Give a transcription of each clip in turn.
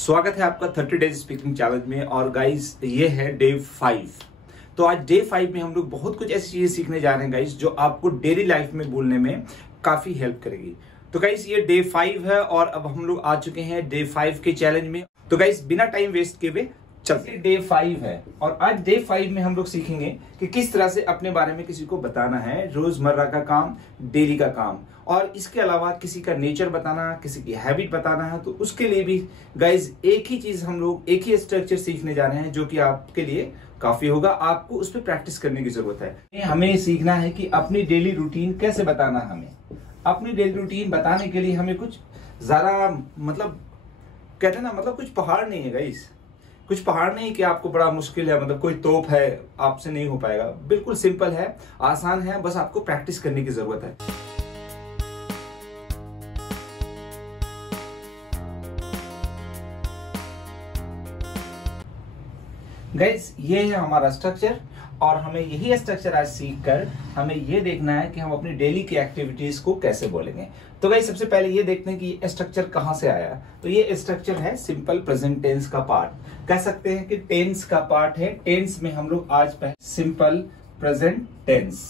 स्वागत है आपका 30 डेज स्पीकिंग चैलेंज में। और गाइस ये है डे 5। तो आज डे 5 में हम लोग बहुत कुछ ऐसी चीजें सीखने जा रहे हैं गाइस, जो आपको डेली लाइफ में बोलने में काफी हेल्प करेगी। तो गाइस ये डे 5 है और अब हम लोग आ चुके हैं डे 5 के चैलेंज में। तो गाइस बिना टाइम वेस्ट किए हुए चलते, डे 5 है और आज डे 5 में हम लोग सीखेंगे कि किस तरह से अपने बारे में किसी को बताना है, रोजमर्रा का काम, डेली का काम, और इसके अलावा किसी का नेचर बताना, किसी की हैबिट बताना है। तो उसके लिए भी गाइज एक ही चीज हम लोग, एक ही स्ट्रक्चर सीखने जा रहे हैं जो कि आपके लिए काफी होगा। आपको उस पर प्रैक्टिस करने की जरूरत है। हमें सीखना है कि अपनी डेली रूटीन कैसे बताना है। हमें अपनी डेली रूटीन बताने के लिए हमें कुछ ज्यादा कहते हैं ना, कुछ पहाड़ नहीं है गाइस, कुछ पहाड़ नहीं कि आपको बड़ा मुश्किल है, कोई तोप है, आपसे नहीं हो पाएगा। बिल्कुल सिंपल है, आसान है, बस आपको प्रैक्टिस करने की जरूरत है। गाइस ये है हमारा स्ट्रक्चर और हमें यही स्ट्रक्चर आज सीख कर हमें ये देखना है कि हम अपनी डेली की एक्टिविटीज को कैसे बोलेंगे। तो गाइस सबसे पहले ये देखते हैं कि ये स्ट्रक्चर कहां से आया। तो ये स्ट्रक्चर है सिंपल प्रेजेंट टेंस का पार्ट, कह सकते हैं कि टेंस का पार्ट है। टेंस में हम लोग आज सिंपल प्रेजेंट टेंस।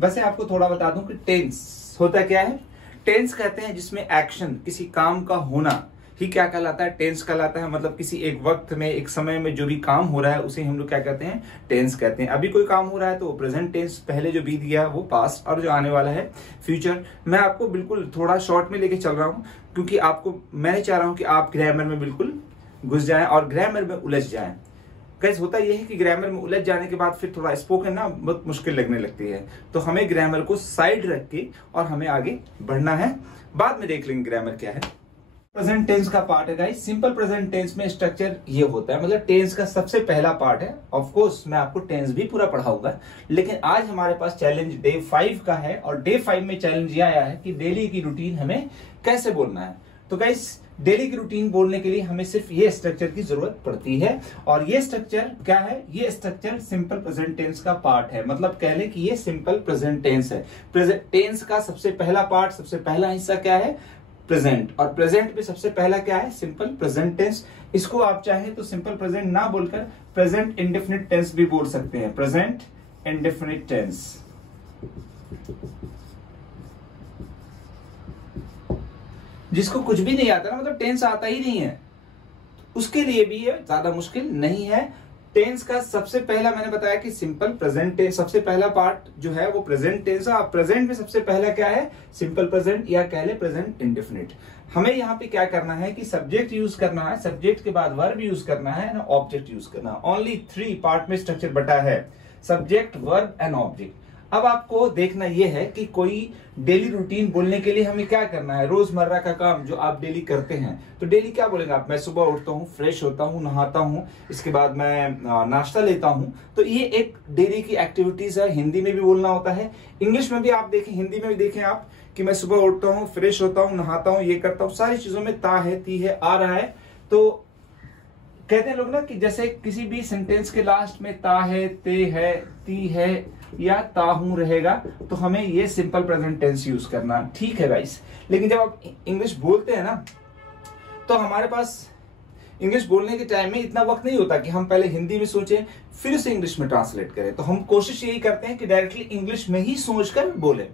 वैसे आपको थोड़ा बता दूं कि टेंस होता क्या है। टेंस कहते हैं जिसमें एक्शन, किसी काम का होना ही क्या कहलाता है, टेंस कहलाता है। किसी एक वक्त में, एक समय में जो भी काम हो रहा है उसे हम लोग क्या कहते हैं, टेंस कहते हैं। अभी कोई काम हो रहा है तो वो प्रेजेंट टेंस, पहले जो बीत गया वो पास्ट, और जो आने वाला है फ्यूचर। मैं आपको बिल्कुल थोड़ा शॉर्ट में लेके चल रहा हूं क्योंकि मैं नहीं चाह रहा हूं कि आप ग्रामर में बिल्कुल घुस जाएं और ग्रामर में उलझ जाएं। कैसे होता यह है कि ग्रामर में उलझ जाने के बाद फिर थोड़ा स्पोकन ना बहुत मुश्किल लगने लगती है। तो हमें ग्रामर को साइड रख के और हमें आगे बढ़ना है। बाद में देख लेंगे ग्रामर क्या है। प्रेजेंट टेंस का पार्ट है गाइस। सिंपल प्रेजेंट टेंस में स्ट्रक्चर ये होता है, टेंस का सबसे पहला पार्ट है। ऑफ कोर्स मैं आपको टेंस भी पूरा पढ़ाऊंगा, लेकिन आज हमारे पास चैलेंज डे 5 का है और डे 5 में चैलेंज ये आया है कि डेली की रूटीन हमें कैसे बोलना है। तो गाइस डेली की रूटीन बोलने के लिए हमें सिर्फ ये स्ट्रक्चर की जरूरत पड़ती है। और ये स्ट्रक्चर क्या है, ये स्ट्रक्चर सिंपल प्रेजेंट टेंस का पार्ट है। कह लें कि ये सिंपल प्रेजेंट टेंस है। प्रेजेंट टेंस का सबसे पहला पार्ट, सबसे पहला हिस्सा क्या है, प्रेजेंट। और प्रेजेंट में सबसे पहला क्या है, सिंपल प्रेजेंट टेंस। इसको आप चाहें तो सिंपल प्रेजेंट ना बोलकर प्रेजेंट इंडेफिनिट टेंस भी बोल सकते हैं, प्रेजेंट इंडेफिनिट टेंस। जिसको कुछ भी नहीं आता ना, टेंस आता ही नहीं है, उसके लिए भी ये ज्यादा मुश्किल नहीं है। टेंस का सबसे पहला मैंने बताया कि सिंपल प्रेजेंट टेंस, सबसे पहला पार्ट जो है वो प्रेजेंट टेंस है। प्रेजेंट में सबसे पहला क्या है, सिंपल प्रेजेंट, या कह ले प्रेजेंट इंडेफिनिट। हमें यहाँ पे क्या करना है कि सब्जेक्ट यूज करना है, सब्जेक्ट के बाद वर्ब यूज करना है ना, ऑब्जेक्ट यूज करना है। ओनली 3 पार्ट में स्ट्रक्चर बटा है, सब्जेक्ट, वर्ब एंड ऑब्जेक्ट। अब आपको देखना यह है कि कोई डेली रूटीन बोलने के लिए हमें क्या करना है, रोजमर्रा का काम जो आप डेली करते हैं। तो डेली क्या बोलेंगे आप, मैं सुबह उठता हूँ, फ्रेश होता हूँ, नहाता हूँ, इसके बाद मैं नाश्ता लेता हूँ। तो ये एक डेली की एक्टिविटीज है। हिंदी में भी बोलना होता है, इंग्लिश में भी आप देखें, हिंदी में भी देखें आप कि मैं सुबह उठता हूँ, फ्रेश होता हूँ, नहाता हूँ, ये करता हूँ। सारी चीजों में ता है, ती है, आ रहा है। तो कहते हैं लोग ना कि जैसे किसी भी सेंटेंस के लास्ट में ता है, ते है, ती है या ताहू रहेगा, तो हमें ये सिंपल प्रेजेंट टेंस यूज करना, ठीक है गाइस। लेकिन जब आप इंग्लिश बोलते हैं ना, तो हमारे पास इंग्लिश बोलने के टाइम में इतना वक्त नहीं होता कि हम पहले हिंदी में सोचें फिर उसे इंग्लिश में ट्रांसलेट करें। तो हम कोशिश यही करते हैं कि डायरेक्टली इंग्लिश में ही सोचकर बोले।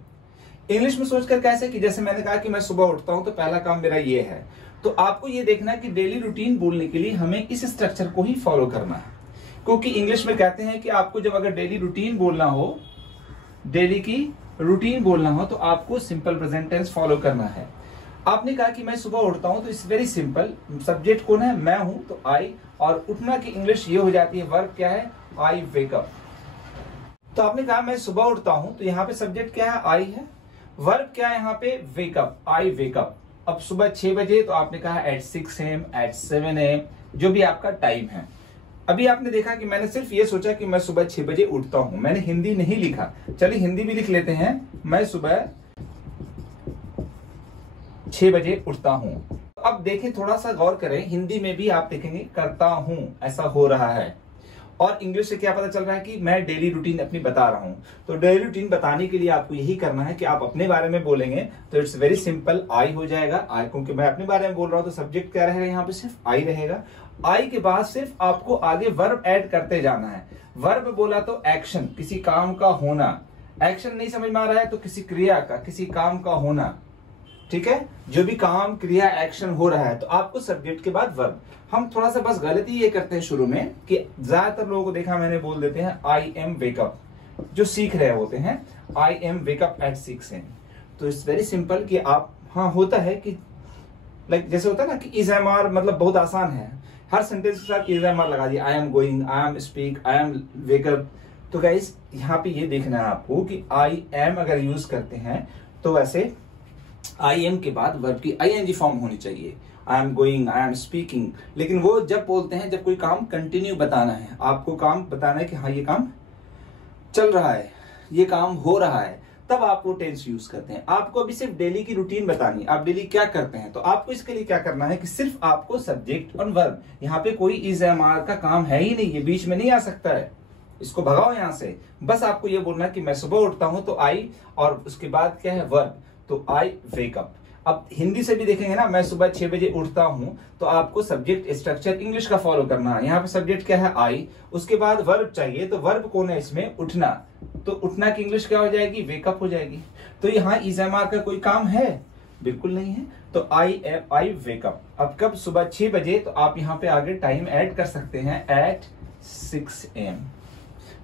इंग्लिश में सोचकर कैसे, कि जैसे मैंने कहा कि मैं सुबह उठता हूं तो पहला काम मेरा ये है। तो आपको ये देखना है कि डेली रूटीन बोलने के लिए हमें इस स्ट्रक्चर को ही फॉलो करना है, क्योंकि इंग्लिश में कहते हैं कि आपको जब अगर डेली रूटीन बोलना हो, डेली की रूटीन बोलना हो, तो आपको सिंपल प्रेजेंट टेंस फॉलो करना है। आपने कहा कि मैं सुबह उठता हूं, तो इट्स वेरी सिंपल। सब्जेक्ट कौन है, मैं हूं, तो आई, और उठना की इंग्लिश ये हो जाती है, वर्ब क्या है, आई वेक अप। तो आपने कहा मैं सुबह उठता हूं, तो यहाँ पे सब्जेक्ट क्या है, आई है, वर्ब क्या है यहाँ पे, वेक अप, आई वेक अप। अब सुबह 6 बजे, तो आपने कहा एट 6 AM, एट 7 AM, जो भी आपका टाइम है। अभी आपने देखा कि मैंने सिर्फ ये सोचा कि मैं सुबह 6 बजे उठता हूं, मैंने हिंदी नहीं लिखा। चलिए हिंदी भी लिख लेते हैं, मैं सुबह 6 बजे उठता हूं। अब देखें, थोड़ा सा गौर करें, हिंदी में भी आप देखेंगे करता हूं, ऐसा हो रहा है। और इंग्लिश से क्या पता चल रहा है कि मैं डेली रूटीन अपनी बता रहा हूं। तो डेली रूटीन बताने के लिए आपको यही करना है कि आप अपने बारे में बोलेंगे तो इट्स वेरी सिंपल, आई हो जाएगा। आई, क्योंकि मैं अपने बारे में बोल रहा हूं तो सब्जेक्ट क्या रहेगा, यहाँ पे सिर्फ आई रहेगा। आई के बाद सिर्फ आपको आगे वर्ब ऐड करते जाना है। वर्ब बोला तो एक्शन, किसी काम का होना। एक्शन नहीं समझ में आ रहा है तो किसी क्रिया का, किसी काम का होना, ठीक है, जो भी काम क्रिया एक्शन हो रहा है तो आपको सब्जेक्ट के बाद वर्ब। हम थोड़ा सा बस गलती ये करते हैं शुरू में कि ज्यादातर लोगों को देखा मैंने बोल देते हैं आई एम वेकअप, जो सीख रहे होते हैं I am wake up at 6 AM। तो इट्स वेरी सिंपल कि आप, हाँ होता है कि लाइक जैसे होता है ना कि इज एम आर, मतलब बहुत आसान है, हर सेंटेंस के साथ इज एम आर लगा दिया, I am going, I am speak, I am wake up. तो गाइस यहाँ पे ये देखना है आपको कि आई एम अगर यूज करते हैं तो वैसे आई एम के बाद वर्ब की आईएनजी फॉर्म होनी चाहिए, I am going, I am speaking. लेकिन वो जब बोलते हैं जब कोई काम कंटिन्यू बताना है, आपको काम बताना है कि हाँ ये काम चल रहा है, ये काम हो रहा है, तब आप वो टेंस यूज करते हैं। आपको अभी सिर्फ डेली की रूटीन बतानी है, आप डेली क्या करते हैं, तो आपको इसके लिए क्या करना है कि सिर्फ आपको सब्जेक्ट और वर्ब, यहाँ पे कोई इज एम आर का काम है ही नहीं, ये बीच में नहीं आ सकता है, इसको भगाओ यहां से। बस आपको ये बोलना कि मैं सुबह उठता हूं तो आई, और उसके बाद क्या है वर्ब, तो आई वेकअप। अब हिंदी से भी देखेंगे ना, मैं सुबह 6 बजे उठता हूं, तो आपको सब्जेक्ट स्ट्रक्चर इंग्लिश का फॉलो करना है। यहाँ पे सब्जेक्ट क्या है आई, उसके बाद वर्ब चाहिए, तो वर्ब कौन है इसमें, उठना। तो उठना की इंग्लिश क्या हो जाएगी, वेकअप हो जाएगी। तो यहाँ इज एम आर का कोई काम है, बिल्कुल नहीं है। तो आई वेकअप। अब कब, सुबह 6 बजे, तो आप यहाँ पे आगे टाइम ऐड कर सकते हैं एट 6 AM।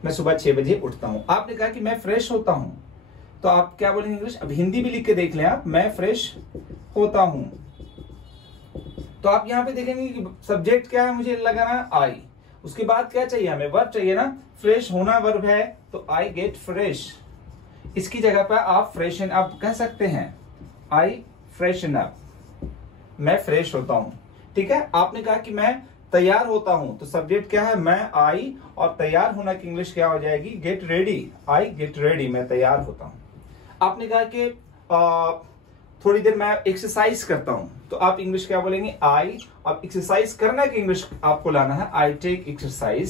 मैं सुबह 6 बजे उठता हूं। आपने कहा कि मैं फ्रेश होता हूं, तो आप क्या बोलेंगे इंग्लिश, अब हिंदी भी लिख के देख लें आप, मैं फ्रेश होता हूं। तो आप यहां पे देखेंगे कि सब्जेक्ट क्या है, मुझे लगाना आई, उसके बाद क्या चाहिए हमें, वर्ब चाहिए ना, फ्रेश होना वर्ब है, तो आई गेट फ्रेश। इसकी जगह पर आप फ्रेशन अप कह सकते हैं, आई फ्रेशन अप, मैं फ्रेश होता हूं। ठीक है, आपने कहा कि मैं तैयार होता हूं, तो सब्जेक्ट क्या है, मैं आई, और तैयार होना की इंग्लिश क्या हो जाएगी, गेट रेडी, आई गेट रेडी, मैं तैयार होता हूं। आपने कहा कि थोड़ी देर मैं एक्सरसाइज करता हूं, तो आप इंग्लिश क्या बोलेंगे, आई। अब एक्सरसाइज करना की इंग्लिश आपको लाना है, आई टेक एक्सरसाइज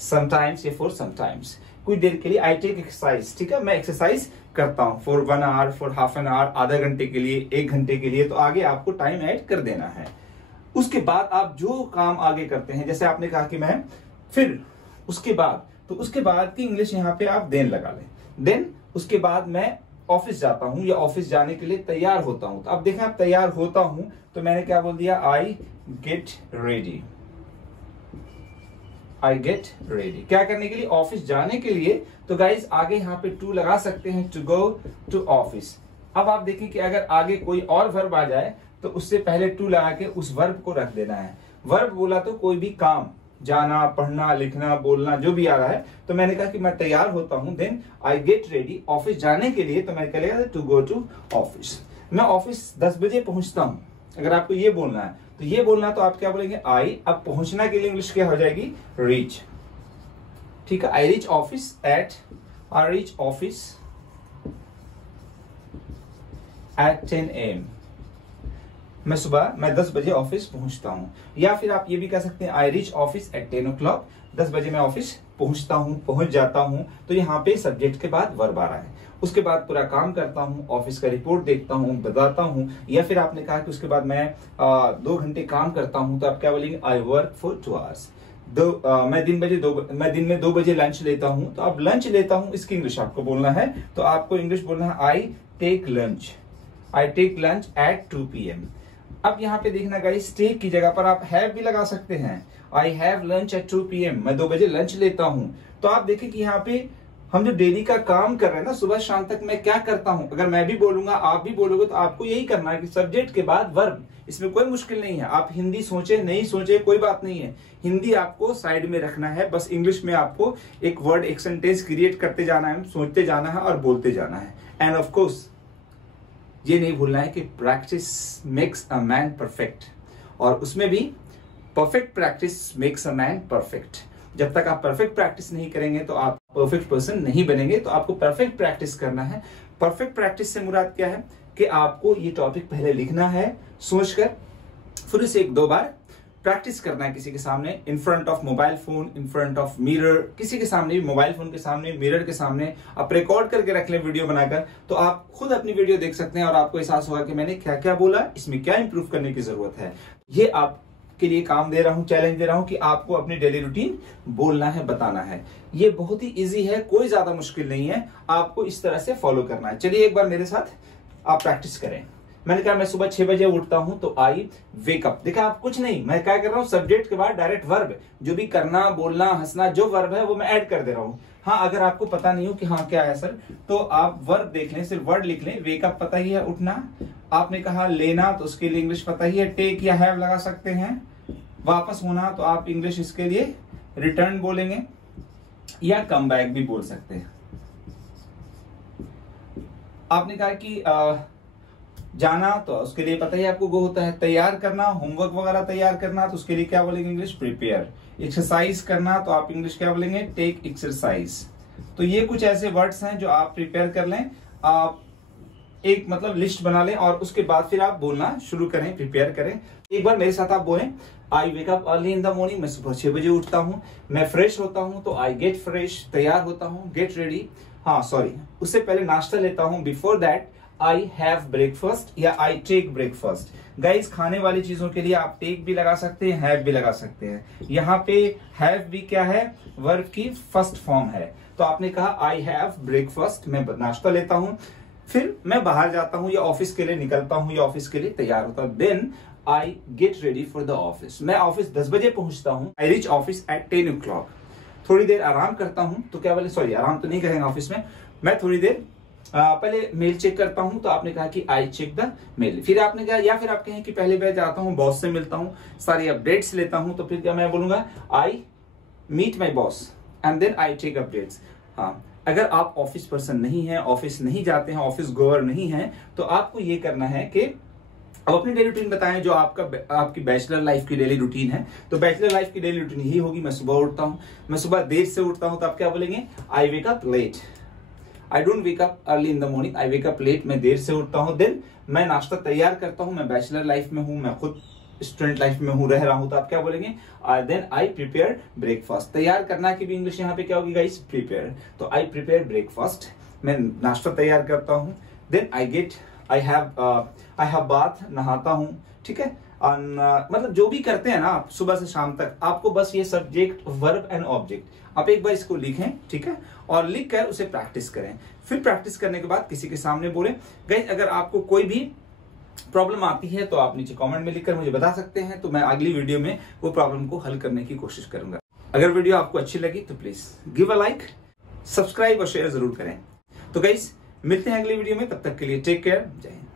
समटाइम्स या फॉर समटाइम्स, कुछ देर के लिए आई टेक एक्सरसाइज। ठीक है, मैं एक्सरसाइज करता हूं for 1 hour, for half an hour, आधा घंटे के लिए, 1 घंटे के लिए, तो आगे आपको टाइम ऐड कर देना है। उसके बाद आप जो काम आगे करते हैं, जैसे आपने कहा कि मैं, फिर उसके बाद, तो उसके बाद की इंग्लिश यहाँ पे आप देन लगा लें, देन उसके बाद मैं ऑफिस जाता हूं या ऑफिस जाने के लिए तैयार होता हूं। तो अब देखें, आप तैयार होता हूं, तो मैंने क्या बोल दिया, आई गेट रेडी, आई गेट रेडी, क्या करने के लिए, ऑफिस जाने के लिए। तो गाइज आगे यहाँ पे टू लगा सकते हैं, टू गो टू ऑफिस। अब आप देखें कि अगर आगे कोई और वर्ब आ जाए तो उससे पहले टू लगा के उस वर्ब को रख देना है। वर्ब बोला तो कोई भी काम, जाना, पढ़ना, लिखना, बोलना, जो भी आ रहा है। तो मैंने कहा कि मैं तैयार होता हूं, then I get ready, office जाने के लिए, तो मैं क्या लेगा, टू गो टू ऑफिस। मैं ऑफिस 10 बजे पहुंचता हूं, अगर आपको ये बोलना है, तो ये बोलना तो आप क्या बोलेंगे, आई। अब पहुंचना के लिए इंग्लिश क्या हो जाएगी, रीच। ठीक है, आई reach office eight, I reach office at 10 AM। मैं 10 बजे ऑफिस पहुंचता हूं। या फिर आप ये भी कह सकते हैं, आई रीच ऑफिस एट 10 o'clock, 10 बजे मैं ऑफिस पहुंचता हूं, पहुंच जाता हूं। तो यहाँ पे सब्जेक्ट के बाद वर्ब आ रहा है। उसके बाद पूरा काम करता हूं, ऑफिस का रिपोर्ट देखता हूं, बताता हूं। या फिर आपने कहा कि उसके बाद मैं 2 घंटे काम करता हूं, तो आप क्या बोलेंगे, आई वर्क फॉर 2 hours। मैं दिन में 2 बजे लंच लेता हूं, तो आप लंच लेता हूं, इसकी इंग्लिश आपको बोलना है। तो आपको इंग्लिश बोलना है, I take lunch, I take lunch at 2 PM। अब यहाँ पे देखना गाइस, टेक की जगह पर आप हैव भी लगा सकते हैं, I have lunch at 2 PM, मैं 2 बजे लंच लेता हूं। तो आप देखें कि यहाँ पे हम जो डेली का काम कर रहे हैं ना, सुबह शाम तक मैं क्या करता हूं, अगर मैं भी बोलूंगा, आप भी बोलोगे, तो आपको यही करना है कि सब्जेक्ट के बाद वर्ब। इसमें कोई मुश्किल नहीं है, आप हिंदी सोचे नहीं सोचे कोई बात नहीं है, हिंदी आपको साइड में रखना है, बस इंग्लिश में आपको एक वर्ड, एक सेंटेंस क्रिएट करते जाना है, सोचते जाना है और बोलते जाना है। एंड ऑफ कोर्स ये नहीं भूलना है कि practice makes a man perfect, और उसमें भी perfect practice makes a man perfect. जब तक आप परफेक्ट प्रैक्टिस नहीं करेंगे तो आप परफेक्ट पर्सन नहीं बनेंगे। तो आपको परफेक्ट प्रैक्टिस करना है। परफेक्ट प्रैक्टिस से मुराद क्या है कि आपको ये टॉपिक पहले लिखना है सोचकर, फिर उसे 1-2 बार प्रैक्टिस करना है किसी के सामने, in front of mobile phone, in front of mirror, किसी के सामने भी, मोबाइल फोन के सामने, मिरर के सामने आप रिकॉर्ड करके रख लें वीडियो बनाकर, तो आप खुद अपनी वीडियो देख सकते हैं और आपको एहसास होगा कि मैंने क्या क्या बोला, इसमें क्या इंप्रूव करने की जरूरत है। ये आपके लिए काम दे रहा हूं, चैलेंज दे रहा हूं कि आपको अपनी डेली रूटीन बोलना है, बताना है। ये बहुत ही ईजी है, कोई ज्यादा मुश्किल नहीं है, आपको इस तरह से फॉलो करना है। चलिए एक बार मेरे साथ आप प्रैक्टिस करें। मैंने कहा मैं सुबह 6 बजे उठता हूं तो आई वेक अप। देखा, आप कुछ नहीं, मैं क्या कर रहा हूं, सब्जेक्ट के बाद डायरेक्ट वर्ब, जो भी करना, बोलना, हंसना, जो वर्ब है वो मैं ऐड कर दे रहा हूं। हाँ, अगर आपको पता नहीं हो कि हाँ क्या है सर, तो आप वर्ब देख लें, सिर्फ वर्ड लिख लें। वेक अप पता ही है, उठना। आपने कहा लेना, तो उसके लिए इंग्लिश पता ही है, टेक या हैव लगा सकते हैं। वापस होना, तो आप इंग्लिश इसके लिए रिटर्न बोलेंगे या कम बैक भी बोल सकते हैं। आपने कहा कि जाना, तो उसके लिए पता ही आपको गो होता है। तैयार करना, होमवर्क वगैरह तैयार करना, तो उसके लिए क्या बोलेंगे इंग्लिश, प्रिपेयर। एक्सरसाइज करना, तो आप इंग्लिश क्या बोलेंगे, टेक एक्सरसाइज। तो ये कुछ ऐसे वर्ड्स हैं जो आप प्रिपेयर कर लें, आप एक मतलब लिस्ट बना लें और उसके बाद फिर आप बोलना शुरू करें, प्रिपेयर करें। एक बार मेरे साथ आप बोलें, I wake up early in the morning, मैं सुबह 6 बजे उठता हूं। मैं फ्रेश होता हूं, तो आई गेट फ्रेश, तैयार होता हूं, गेट रेडी। हाँ सॉरी, उससे पहले नाश्ता लेता हूं। Before that I have breakfast या आई टेक ब्रेकफास्ट। गाइज, खाने वाली चीजों के लिए आप टेक भी लगा सकते हैं, हैव भी लगा सकते हैं। यहाँ पे हैव भी क्या है, वर्ब की फर्स्ट फॉर्म है। तो आपने कहा आई हैव ब्रेकफास्ट, मैं नाश्ता लेता हूं, फिर मैं बाहर जाता हूं या ऑफिस के लिए निकलता हूं या ऑफिस के लिए तैयार होता हूं। Then I get ready for the office, मैं ऑफिस 10 बजे पहुंचता हूं। I reach office at 10 o'clock। थोड़ी देर आराम करता हूं, तो क्या बोले, सॉरी आराम तो नहीं करेंगे ऑफिस में, मैं थोड़ी देर पहले मेल चेक करता हूं। तो आपने कहा कि आई चेक द मेल। फिर आपने कहा, या फिर आप कहें कि पहले मैं जाता हूं, बॉस से मिलता हूं, सारी अपडेट्स लेता हूं, तो फिर क्या मैं बोलूंगा, I meet my boss and then I take updates. हाँ, अगर आप ऑफिस पर्सन नहीं है, ऑफिस नहीं जाते हैं, ऑफिस गोअर नहीं है, तो आपको ये करना है कि अब अपनी डेली रूटीन बताएं, जो आपकी बैचलर लाइफ की डेली रूटीन है। तो बैचलर लाइफ की डेली रूटीन यही होगी, मैं सुबह उठता हूं, मैं सुबह देर से उठता हूं, तो आप क्या बोलेंगे, I wake up late. I don't wake up early in the morning, I wake up late, मैं देर से उठता हूं। देन मैं नाश्ता तैयार करता हूं, मैं बैचलर लाइफ में हूं, मैं खुद स्टूडेंट लाइफ में हूं, रह रहा हूं, तो आप क्या बोलेंगे, देन आई प्रिपेयर ब्रेकफास्ट। तैयार करना की भी इंग्लिश यहाँ पे क्या होगी गाइस, प्रिपेयर। तो आई प्रिपेयर ब्रेकफास्ट, मैं नाश्ता तैयार करता हूं। देन आई हैव बाथ, नहाता हूं, ठीक है। मतलब जो भी करते हैं ना आप सुबह से शाम तक, आपको बस ये सब्जेक्ट, वर्ब एंड ऑब्जेक्ट, आप एक बार इसको लिखें, ठीक है, और लिख कर उसे प्रैक्टिस करें। फिर प्रैक्टिस करने के बाद किसी के सामने बोलें। गाइस, अगर आपको कोई भी प्रॉब्लम आती है तो आप नीचे कमेंट में लिखकर मुझे बता सकते हैं, तो मैं अगली वीडियो में वो प्रॉब्लम को हल करने की कोशिश करूंगा। अगर वीडियो आपको अच्छी लगी तो please give a like, subscribe और शेयर जरूर करें। तो गाइस, मिलते हैं अगली वीडियो में, तब तक के लिए टेक केयर, जय हिंद।